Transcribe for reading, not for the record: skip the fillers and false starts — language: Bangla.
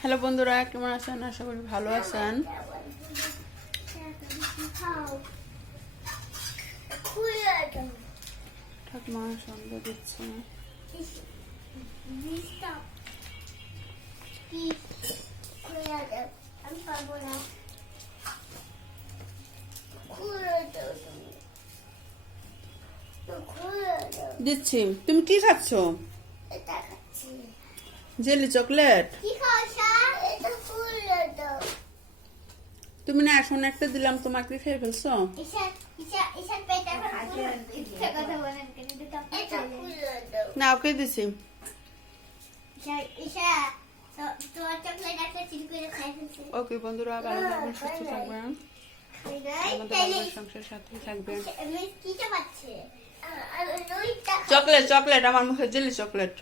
হ্যালো বন্ধুরা, কেমন আছেন? আশা করি ভালো আছেন। ঠাকুমা সন্ধ্যা দিচ্ছে। দিচ্ছি। তুমি কি খাচ্ছ? Jelly chocolate. তুমি না এখন একটা দিলাম, তোমাকে খেয়ে ফেলছো। না, ওকে দিছি। ওকে বন্ধুরা, ভালো থাকবেন, সুস্থ থাকবেন, আমাদের সংসার সাথে থাকবেন। চকলেট চকলেট আমার মুখে জেলি চকলেট।